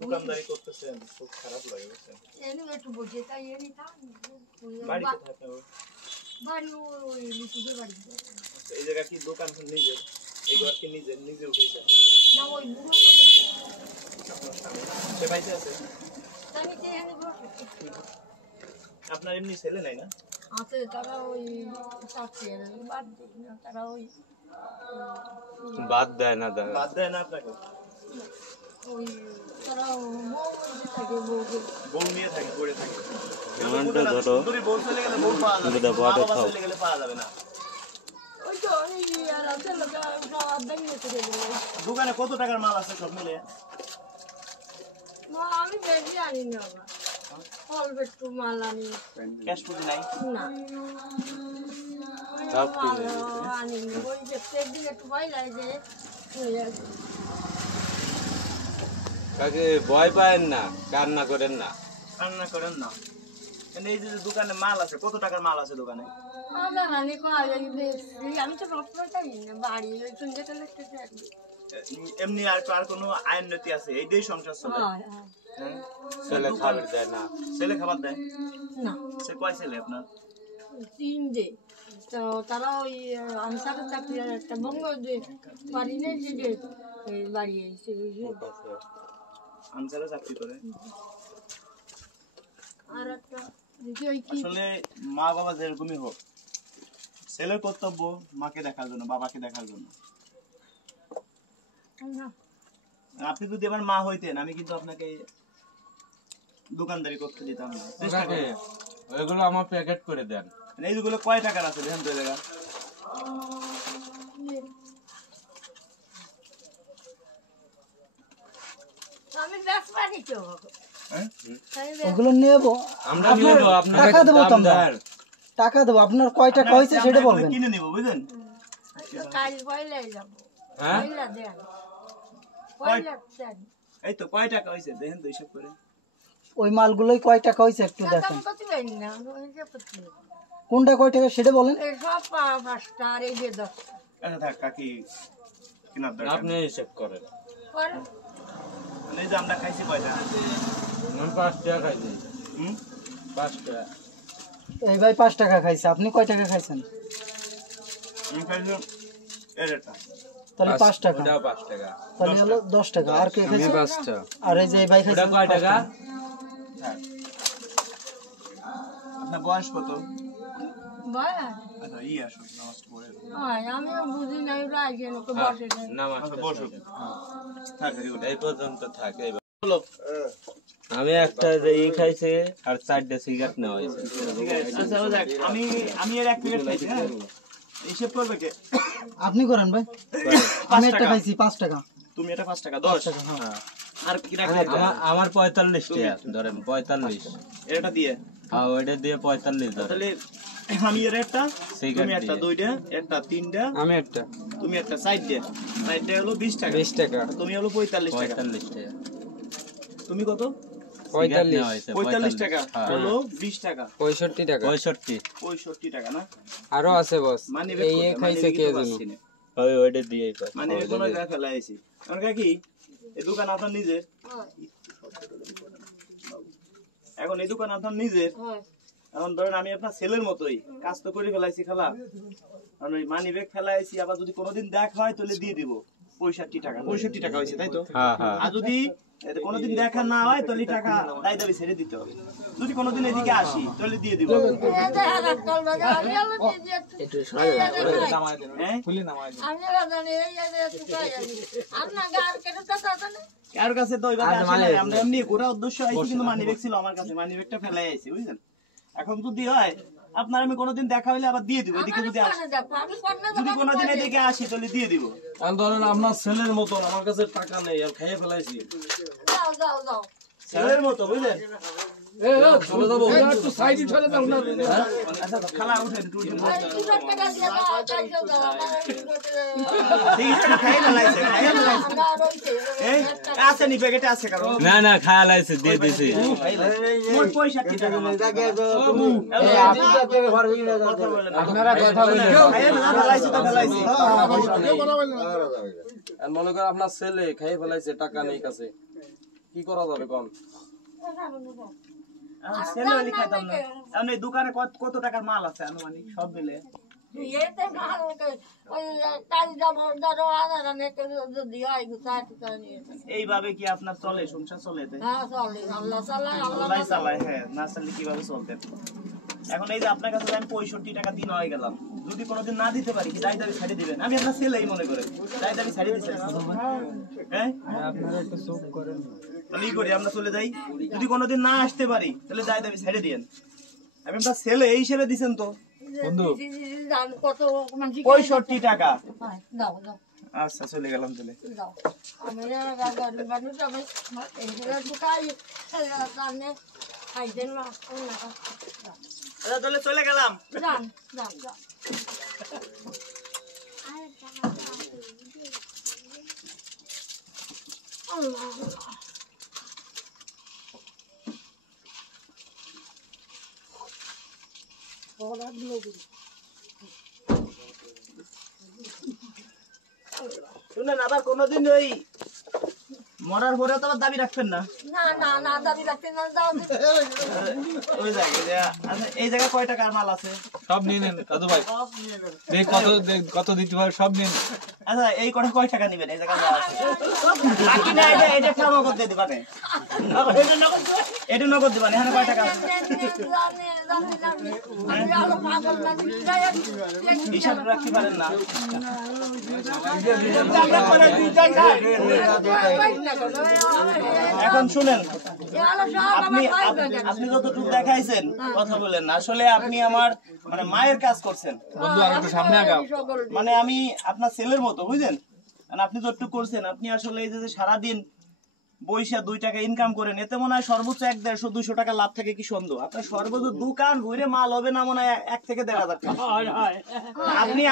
দোকানদারি করতেছেন খুব খারাপ লাগে বুঝছেন এনে একটু বসে তাই এনে থাক বাড়িতে থাকে বাড়ি ওই লিচুদের বাড়ি এই জায়গা কি দোকান নিজে এই ঘর কি নিজে উঠেছে না ওই বুড়ো করে সে বাইতে আছে আমি তো এনে বসে আপনার এমনি ছেলে নাই না আছে তারা ওই চাচ্ছে বাদ দেয় না তারা ওই বাদ দেয় না আপনাকে ওই তারা থাকে বউ নিয়ে থাকে পড়ে থাকে এমনটা ধরো তুমি বউ চলে গেলে বউ পাওয়া যাবে না বাবা চলে গেলে পাওয়া যাবে না ওই তো এই আর আছে লোক আদানি নিতে গেল দোকানে কত টাকার মাল আছে সব মিলে না আমি বেশি আনি না অল্প একটু মাল আনি ক্যাশ পুঁজি নাই না সব আনি ওই যে একদিন একটু ভয় লাগে কাকে ভয় পায়েন না কান্না করেন না এই যে দোকানে মাল আছে কত টাকার মাল আছে দোকানে আমি তো বাড়ি এমনি আর কোনো আইন নীতি আছে এই দিয়ে সংসার চলে ছেলে খাবার দেয় না ছেলে খাবার দেয় না সে কয় ছেলে আপনার 3 ডে তো তারা ওই আনসারের চাকরি একটা বঙ্গ বাড়ি নেই যে বাড়ি এসে আনসারে চাকরি করে আর একটা আসলে মা বাবা যেরকমই হোক ছেলের কর্তব্য মাকে দেখার জন্য বাবাকে দেখার জন্য আপনি যদি আমার মা হইতেন আমি কিন্তু আপনাকে দোকানদারি করতে দিতাম না ওইগুলো আমার প্যাকেট করে দেন এইগুলো কয় টাকার আছে দেখেন তো জায়গা আমি ব্যাস পানি তো ওগুলো নেব আমরা নেব আপনার টাকা দেব তো আমরা টাকা দেব আপনার কয় টাকা হইছে সেটা বলবেন কিনে নিব বুঝলেন কাল পয়লাই যাব হ্যাঁ পয়লা দেন পয়লা দেন এই তো কয় টাকা হইছে দেখেন তো হিসাব করে ওই মালগুলোই কয় টাকা হইছে একটু দেখেন কোনটা কয় টাকা সেটা বলেন এই সব 5টা আর এই যে 10টা আচ্ছা থাক কাকি কিনার দরকার আপনি হিসাব করেন করেন এই যে আমরা খাইছি কয় টাকা আমি 5 টাকা খাইছি 5 টাকা এই ভাই 5 টাকা খাইছে আপনি কয় টাকা খাইছেন আমি খাইছি এটা তাহলে 5 টাকা ওটা 5 টাকা তাহলে হলো 10 টাকা আর কে খাইছে 5 টাকা আর এই যে এই ভাই খাইছে ওটা কয় টাকা আপনার বয়স কত বাবা আচ্ছা আসো নামাজ পড়ে আমি বুঝি নাই রাইজেন ওকে বসে নামাজ বসো থাক এই পর্যন্ত থাকে বলো আমি একটা যে খাইছে আর 4টা সিগারেট নেওয়া হয়েছে ঠিক আছে আমি এর এক প্যাকেট খাইছি হ্যাঁ হিসাব করবে কে আপনি করেন ভাই আমি একটা খাইছি 5 টাকা তুমি এটা 5 টাকা 10 টাকা হ্যাঁ আর কি রাখলে আমার 45 টাকা ধরেন 45 এটা দিয়ে আর ওইটা দিয়ে 45 ধরেন তাহলে আমি এর একটা তুমি একটা দুইটা একটা তিনটা আমি একটা তুমি একটা সাইডটা হলো 20 টাকা 20 টাকা তুমি হলো 45 টাকা 45 টাকা তুমি কত 45 টাকা হলো 20 টাকা 65 টাকা 65 টাকা না আরো আছে বস এই খাইছে কে জানো ওইটা দিয়েই কর মানে কোন জায়গা ফেলাইছি কারণ কি এই দোকান আপনার নিজের এখন এই দোকান আপনার নিজের এখন ধরেন আমি আপনার ছেলের মতোই কাজ তো করে ফেলাইছি খালা কারণ ওই মানি ব্যাগ ফেলাইছি আবার যদি কোনোদিন দেখা হয় তাহলে দিয়ে দিব 65 টাকা হয়েছে তাই তো আর যদি কোনোদিন দেখা না হয় তাহলে টাকা দায় দাবি ছেড়ে দিতে হবে যদি কোনোদিন এদিকে আসি তাহলে দিয়ে দিব কার কাছে তো আমরা এমনি ঘোরা উদ্দেশ্য আইছি কিন্তু মানি ব্যাগ ছিল আমার কাছে মানি ব্যাগটা ফেলাই আইছি বুঝলেন এখন যদি হয় আপনার আমি কোনোদিন দেখা হইলে আবার দিয়ে দিব এদিকে যদি কোনোদিন এদিকে আসি তাহলে দিয়ে দিব ধরেন আপনার ছেলের মতন আমার কাছে টাকা নেই আর খাইয়ে ফেলাইছি ছেলের মতো বুঝলেন চলে যাবো একটু সাইডে চলে যাও না আচ্ছা খালা উঠেন আছে নি প্যাকেটে আছে কারণ না না খায়া লাইছে দিয়ে দিছি মোট 65 টাকা আপনারা কথা বলেন ফেলাইছি তো ফেলাইছি মনে করেন আপনার ছেলে খাইয়ে ফেলাইছে টাকা নেই কাছে কি করা যাবে কোন? ছেলে হলে খাইতাম না। এখন এই দোকানে কত টাকার মাল আছে আনুমানিক সব মিলে? এতে ভালো ওই কাজ জামার ধরো আধার অনেক যদি হয় গুছাই টুকা নিয়ে এইভাবে কি আপনার চলে, সংসার চলে? হ্যাঁ চলে, আল্লাহ চালায়, আল্লাহ চালায়। হ্যাঁ, না চাইলে কিভাবে চলতেন? এখন এই যে আপনার কাছে আমি 65 টাকা দিন হয়ে গেলাম, যদি কোনোদিন না দিতে পারি কি দায় দাবি ছাড়ে দিবেন? আমি আপনার ছেলেই মনে করে দায় দাবি ছাড়ে দিচ্ছি। হ্যাঁ, তাহলে ই করি, আমরা চলে যাই। যদি কোনোদিন না আসতে পারি তাহলে দায় দাবি ছেড়ে দিয়েন। আমি আপনার ছেলে এই হিসেবে দিচ্ছেন তো বন্ধু কত মানুষ 65 টাকা। দাও দাও আচ্ছা, চলে গেলাম তাহলে। দাও আমি মানুষ আমি ঢুকাই সামনে খাইতেন না আচ্ছা, তাহলে চলে গেলাম। যান যান যান আল্লাহ শুনেন, আবার কোনোদিন ওই মরার পরে তো আবার দাবি রাখবেন না। না না না দাবি রাখতে না দাও ওই জায়গায় আচ্ছা, এই জায়গায় কয় টাকার মাল আছে? সব নিয়ে নেন দাদু ভাই, কত দিতে পারে সব নিন। আচ্ছা, এই কটা কয় টাকা নিবেন? এই জায়গায় যা আছে বাকি না, এটা একটা নগদ দিয়ে দিবানে, এটা নগদ দিবানে। এখানে কয় টাকা আছে হিসাব রাখতে পারেন না? এখন শুনেন, আপনি যতটুকু দেখাইছেন কথা বলেন না, আসলে আপনি আমার মানে মায়ের কাজ করছেন। বন্ধু আর একটু সামনে আগাও। মানে আমি আপনার ছেলের মতো, বুঝলেন? আপনি যতটুকু করছেন, আপনি আসলে এই যে সারাদিন বৈশা 2 টাকা ইনকাম করেন, এতে মনে হয় সর্বোচ্চ 100-150 টাকা লাভ থাকে কি সন্দেহ? আপনার সর্বোচ্চ দোকান ঘুরে মাল হবে না মনে হয় 1 থেকে 1,500 টাকা।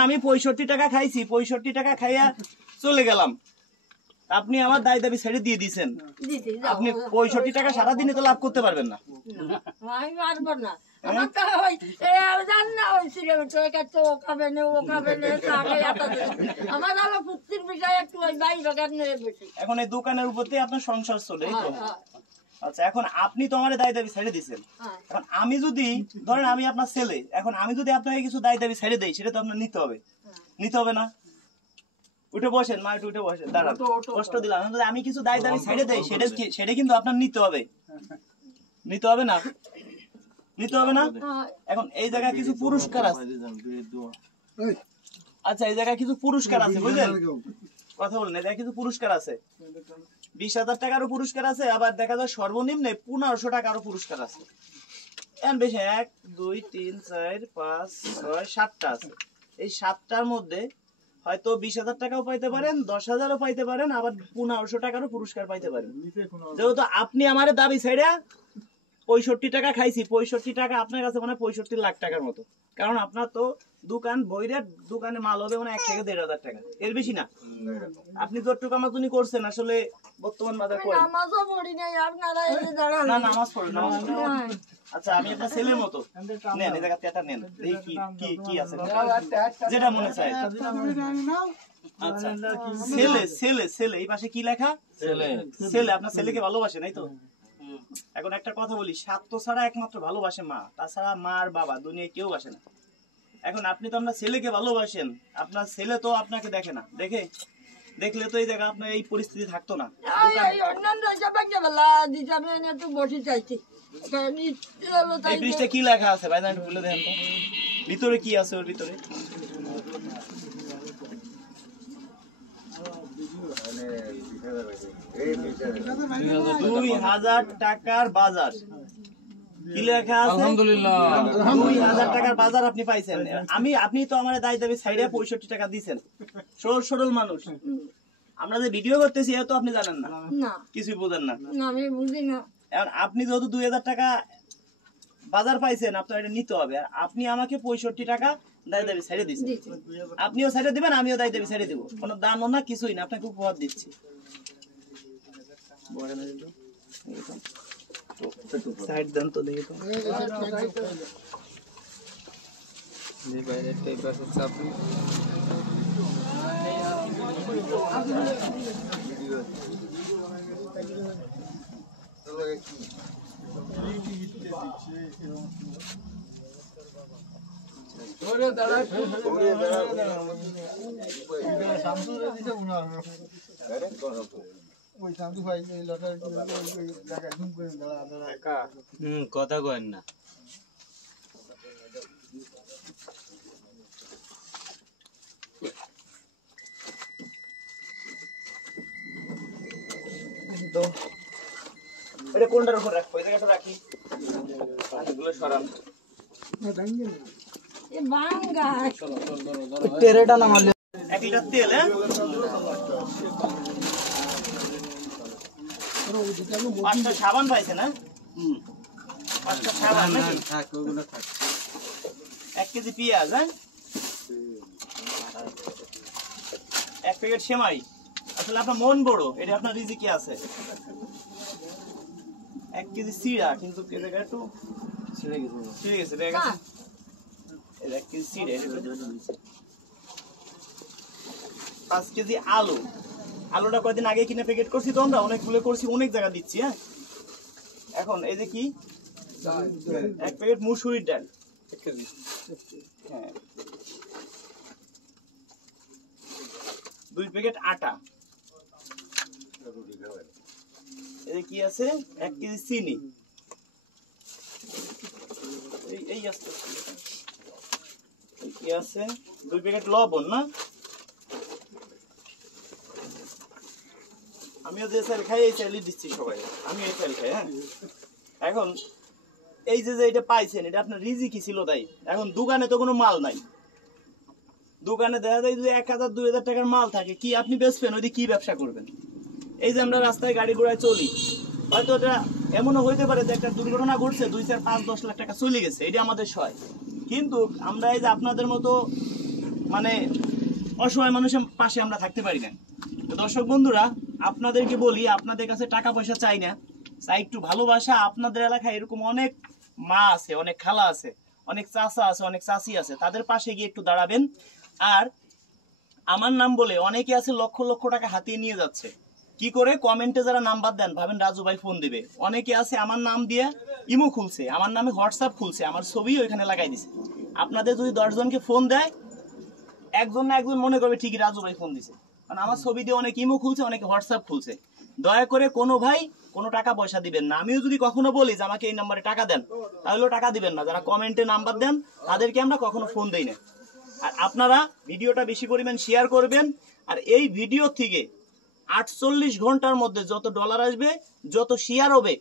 আমি 65 টাকা খাইছি, 65 টাকা খাইয়া চলে গেলাম, আপনি আমার দায় দাবি ছেড়ে দিয়ে দিচ্ছেন। আপনি 65 টাকা সারাদিনে তো লাভ করতে পারবেন না। আমি পারবো না, আমার তো ওই জান না ওই সিগারেট খাচ্ছে, ও খাবে না ও খাবে না, আমার আলো পুত্রির বিষয় একটু ওই বাইরে বেশি। এখন এই দোকানের উপর দিয়ে আপনার সংসার চলে, এই তো? আচ্ছা, এখন আপনি তো আমার দায় দাবি ছেড়ে দিচ্ছেন। এখন আমি যদি ধরেন আমি আপনার ছেলে, এখন আমি যদি আপনাকে কিছু দায় দাবি ছেড়ে দেই, সেটা তো আপনার নিতে হবে, নিতে হবে না? উঠে বসেন মা, একটু উঠে বসেন, দাঁড়ান, কষ্ট দিলাম। যদি আমি কিছু দায় দাবি ছেড়ে দেই, সেটা কিন্তু আপনার নিতে হবে, নিতে হবে না? নিতে হবে না? এখন এই জায়গায় কিছু পুরস্কার আছে। আচ্ছা, এই জায়গায় কিছু পুরস্কার আছে, বুঝলেন? কথা বলেন, এই জায়গায় কিছু পুরস্কার আছে। 20,000 টাকারও পুরস্কার আছে, আবার দেখা যায় সর্বনিম্নে 1500 টাকারও পুরস্কার আছে। এখন বেশি 1 2 3 4 5 6 7টা আছে। এই 7টার মধ্যে হয়তো 20,000 টাকাও পাইতে পারেন, 10,000ও পাইতে পারেন, আবার 1500 টাকারও পুরস্কার পাইতে পারেন। যেহেতু আপনি আমার দাবি ছেড়ে 65 টাকা খাইছি, 65 টাকা আপনার কাছে মানে 65 লাখ টাকার মতো। কারণ আপনার তো দোকান বইরে দোকানে মাল হবে মানে 1 থেকে 1,500 টাকা, এর বেশি না। আপনি যতটুকু আমাজনি করছেন আসলে বর্তমান বাজার করে নামাজও পড়ি নাই, আপনারা এই যে দাঁড়ান না, নামাজ পড়েন, নামাজ পড়েন। আচ্ছা, আমি আপনার ছেলের মতো নেন, এই জায়গা তেটা নেন, এই কি আছে যেটা মনে চায়। আচ্ছা, ছেলে ছেলে ছেলে এই পাশে কি লেখা? ছেলে। ছেলে, আপনার ছেলেকে ভালোবাসে, নাই তো? এখন একটা কথা বলি, স্বার্থ ছাড়া একমাত্র ভালোবাসে মা, তাছাড়া মা আর বাবা দুনিয়ায় কেউ বাসে না। এখন আপনি তো আপনার ছেলেকে ভালোবাসেন, আপনার ছেলে তো আপনাকে দেখে না, দেখলে তো এই জায়গা আপনার এই পরিস্থিতি থাকতো না। এই পৃষ্ঠা কি লেখা আছে ভাই, একটু বলে দেন তো, ভিতরে কি আছে? ওর ভিতরে $2,000 টাকার বাজার কি লেখা আছে? আলহামদুলিল্লাহ, 2,000 টাকার বাজার আপনি পাইছেন। আপনি তো আমার দায় দাবি ছাইড়ে 65 টাকা দিচ্ছেন। সরল মানুষ, আমরা যে ভিডিও করতেছি এ তো আপনি জানেন না, কিছুই বোঝেন না। আমি বুঝি না। এখন আপনি যেহেতু 2,000 টাকা বাজার পাইছেন, আপনার এটা নিতে হবে। আর আপনি আমাকে 65 টাকা দায় দাবি ছাইড়ে দিচ্ছেন, আপনিও ছাইড়ে দিবেন, আমিও দায় দাবি ছাইড়ে দিব। কোনো দামও না, কিছুই না, আপনাকে উপহার দিচ্ছি। সাইড দেন তো, দেখি তো। কথা কয়েন না। এটা কোনটার উপর রাখবো? এই জায়গাটা রাখি, এগুলো সরান। এ বাঙ্গা টেরেটা নামালে 1 লিটার তেল, হ্যাঁ 5টা সাবান পাইছে না? 5টা সাবান নাকি? 1 কেজি পেঁয়াজ, হ্যাঁ 1 প্যাকেট সেমাই। আসলে আপনার মন বড়, এটা আপনার রিজিকে আছে। 1 কেজি চিড়া, কিন্তু এই জায়গায় একটু ছিঁড়ে গেছে, দেখা গেছে। এই 1 কেজি চিড়া, 5 কেজি আলু। আলুটা কয়েকদিন আগে কিনে প্যাকেট করছি তো আমরা, অনেকগুলো করছি, অনেক জায়গা দিচ্ছি। হ্যাঁ এখন এই যে কি 1 প্যাকেট মুসুরির ডাল, 1 কেজি, হ্যাঁ 2 প্যাকেট আটা। এই কি আছে 1 কেজি চিনি, এই আছে কি আছে 2 প্যাকেট লবণ। না আমিও যে চাল খাই এই চালই দিচ্ছি সবাই, আমি এই চাল খাই। হ্যাঁ এখন এই যে এটা পাইছেন, এটা আপনার রিজিকই ছিল তাই। এখন দোকানে তো কোনো মাল নাই, দোকানে দেখা যায় যদি 1000-2000 টাকার মাল থাকে, কি আপনি বেচবেন? ওই কি ব্যবসা করবেন? এই যে আমরা রাস্তায় গাড়ি ঘোড়ায় চলি, হয়তো এটা এমনও হইতে পারে যে একটা দুর্ঘটনা ঘটছে, 2, 4, 5, 10 লাখ টাকা চলে গেছে, এটা আমাদের সয়। কিন্তু আমরা এই যে আপনাদের মতো মানে অসহায় মানুষের পাশে আমরা থাকতে পারি না। তো দর্শক বন্ধুরা, আপনাদেরকে বলি, আপনাদের কাছে টাকা পয়সা চাই না, চাই একটু ভালোবাসা। আপনাদের এলাকায় এরকম অনেক মা আছে, অনেক খালা আছে, অনেক চাচা আছে, অনেক চাচি আছে, তাদের পাশে গিয়ে একটু দাঁড়াবেন। আর আমার নাম বলে অনেকে আছে লক্ষ লক্ষ টাকা হাতিয়ে নিয়ে যাচ্ছে। কি করে? কমেন্টে যারা নাম্বার দেন ভাবেন রাজু ভাই ফোন দিবে। অনেকে আছে আমার নাম দিয়ে ইমো খুলছে, আমার নামে হোয়াটসঅ্যাপ খুলছে, আমার ছবি ওইখানে লাগাই দিছে। আপনাদের যদি 10 জনকে ফোন দেয়, একজন না একজন মনে করবে ঠিকই রাজু ভাই ফোন দিছে, কারণ আমার ছবি দিয়ে অনেক ইমো খুলছে, অনেকে হোয়াটসঅ্যাপ খুলছে। দয়া করে কোনো ভাই কোনো টাকা পয়সা দিবেন না। আমিও যদি কখনো বলি যে আমাকে এই নাম্বারে টাকা দেন, তাহলেও টাকা দিবেন না। যারা কমেন্টে নাম্বার দেন তাদেরকে আমরা কখনো ফোন দেই না। আর আপনারা ভিডিওটা বেশি পরিমাণ শেয়ার করবেন। আর এই ভিডিও থেকে 48 ঘন্টার মধ্যে যত ডলার আসবে, যত শেয়ার হবে,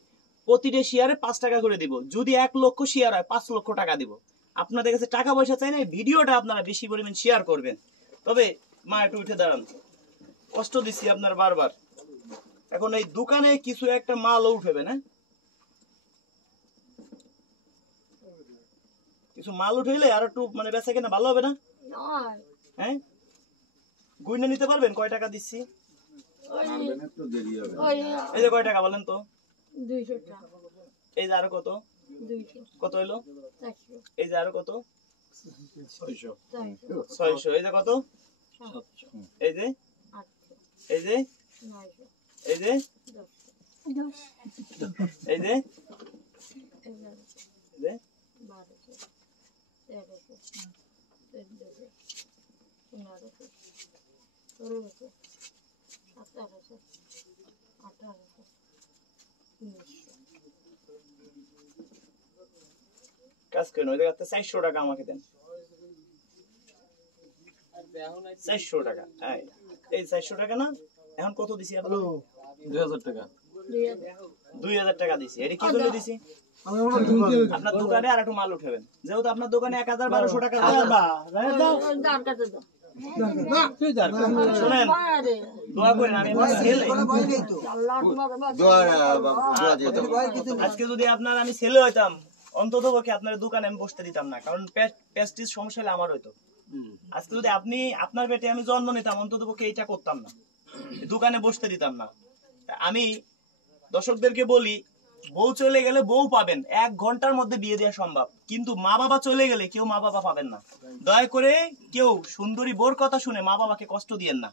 প্রতিটা শেয়ারে 5 টাকা করে দিব। যদি 1 লক্ষ শেয়ার হয় 5 লক্ষ টাকা দিব। আপনাদের কাছে টাকা পয়সা চাই না, ভিডিওটা আপনারা বেশি পরিমাণ শেয়ার করবেন। তবে মা একটু উঠে দাঁড়ান, কষ্ট দিচ্ছি আপনার বারবার। এখন এই দোকানে কিছু একটা মালও উঠবে না, কিছু মাল উঠাইলে আর একটু মানে বেচা কেনা ভালো হবে না? হ্যাঁ গুইনা নিতে পারবেন কয় টাকা দিচ্ছি? এই যে কয় টাকা বলেন তো? 200 টাকা। এই যে আরো কত? 200। কত হইলো? 400। এই যে আরো কত? 600। 600। এই যে কত? 700। এই যে 800। এই যে 900। এই যে 1000। এই যে 1100। 1200। 1300। 1400। 1500। 1600। 1700। 1800। 1900। কাজ করেন, ওই জায়গাতে 400 টাকা আমাকে দেন। 400 টাকা। এই 400 টাকা না? এখন কত দিছি আপনার? 2000 টাকা। 2000 টাকা দিছি। এটা কি করে দিছি? আপনার দোকানে আর একটু মাল উঠাবেন, যেহেতু আপনার দোকানে 1000-1200 টাকা শোনেন, দোয়া করেন। আমি আপনার ছেলে, আজকে যদি আপনার আমি ছেলে হইতাম, অন্তত পক্ষে আপনার দোকানে আমি বসতে দিতাম না, কারণ পেস্টিস সমস্যা হলে আমার হইতো। আজকে যদি আপনি আপনার পেটে আমি জন্ম নিতাম, অন্তত পক্ষে এইটা করতাম না, দোকানে বসতে দিতাম না। আমি দর্শকদেরকে বলি, বউ চলে গেলে বউ পাবেন, 1 ঘন্টার মধ্যে বিয়ে দেওয়া সম্ভব, কিন্তু মা বাবা চলে গেলে কেউ মা বাবা পাবেন না। দয়া করে কেউ সুন্দরী বউর কথা শুনে মা বাবাকে কষ্ট দিয়েন না।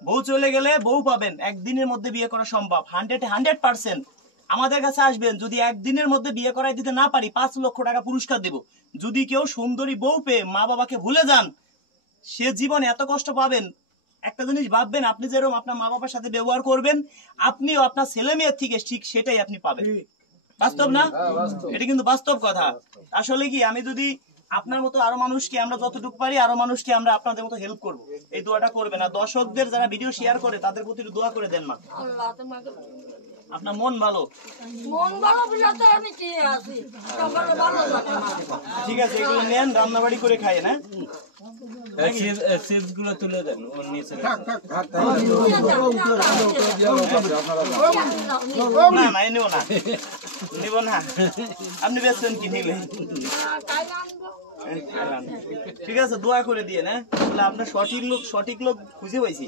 বউ চলে গেলে বউ পাবেন, 1 দিনের মধ্যে বিয়ে করা সম্ভব, 100% আমাদের কাছে আসবেন, যদি একদিনের মধ্যে বিয়ে করাই দিতে না পারি 5 লক্ষ টাকা পুরস্কার দেব। যদি কেউ সুন্দরী বউ পেয়ে মা বাবাকে ভুলে যান, সে জীবনে এত কষ্ট পাবেন। একটা জিনিস ভাববেন, আপনি যেরকম আপনার মা বাবার সাথে ব্যবহার করবেন, আপনিও আপনার ছেলে মেয়ের থেকে ঠিক সেটাই আপনি পাবেন। বাস্তব না? এটা কিন্তু বাস্তব কথা। আসলে কি, আমি যদি আপনার মতো আরো মানুষকে, আমরা যতটুকু পারি আরো মানুষকে আমরা আপনাদের মতো হেল্প করব, এই দোয়াটা করবেন। আর দর্শকদের যারা ভিডিও শেয়ার করে তাদের প্রতি দোয়া করে দেন মা। আল্লাহ তোমাকে আপনার মন ভালো, মন ভালো বুঝা তো আমি কি আছি, সকালে ভালো লাগে না। ঠিক আছে, এগুলো নেন, রান্না বাড়ি করে খাই না। চিপস গুলো তুলে দেন ওর নিচে। না না, নিব না, নিব না। আপনি বেচছেন কি নিলে? ঠিক আছে, দোয়া করে দিয়ে না, আপনার সঠিক লোক খুঁজে পাইছি।